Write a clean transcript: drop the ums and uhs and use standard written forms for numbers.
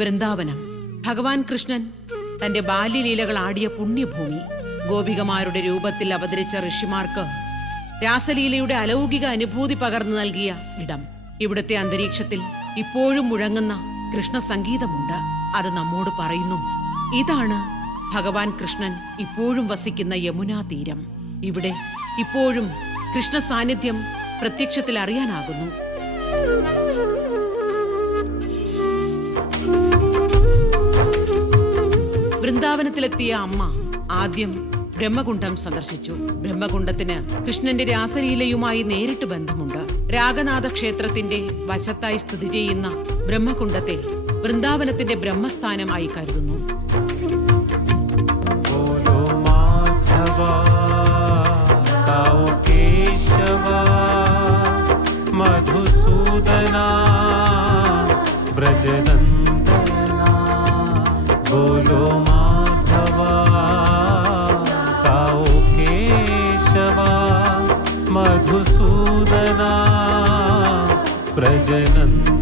വൃന്ദാവനം, ഭഗവാൻ കൃഷ്ണൻ തന്റെ ബാല്യലീലകൾ ആടിയ പുണ്യഭൂമി. ഗോപികമാരുടെ രൂപത്തിൽ അവതരിച്ച ഋഷിമാർക്ക് രാസലീലയുടെ അലൗകിക അനുഭൂതി പകർന്നു നൽകിയ ഇടം. ഇവിടുത്തെ അന്തരീക്ഷത്തിൽ ഇപ്പോഴും മുഴങ്ങുന്ന കൃഷ്ണ സംഗീതമുണ്ട്. അത് നമ്മോട് പറയുന്നു, ഇതാണ് ഭഗവാൻ കൃഷ്ണൻ ഇപ്പോഴും വസിക്കുന്ന യമുനാ തീരം. ഇവിടെ ഇപ്പോഴും കൃഷ്ണ സാന്നിധ്യം പ്രത്യക്ഷത്തിൽ അറിയാനാകുന്നു. വൃന്ദാവനത്തിലെത്തിയ അമ്മ ആദ്യം ബ്രഹ്മകുണ്ഡം സന്ദർശിച്ചു. ബ്രഹ്മകുണ്ഡത്തിന് കൃഷ്ണന്റെ രാസലീലയുമായി നേരിട്ട് ബന്ധമുണ്ട്. രാഗനാഥ ക്ഷേത്രത്തിന്റെ വശത്തായി സ്ഥിതി ചെയ്യുന്ന ബ്രഹ്മകുണ്ഡത്തെ വൃന്ദാവനത്തിന്റെ ബ്രഹ്മസ്ഥാനമായി കരുതുന്നു. മധുസൂദനാ വ്രജനന്ദനാ ബോലോ മാധവാ കാഓ കേശവാ മധുസൂദനാ വ്രജനന്ദനാ.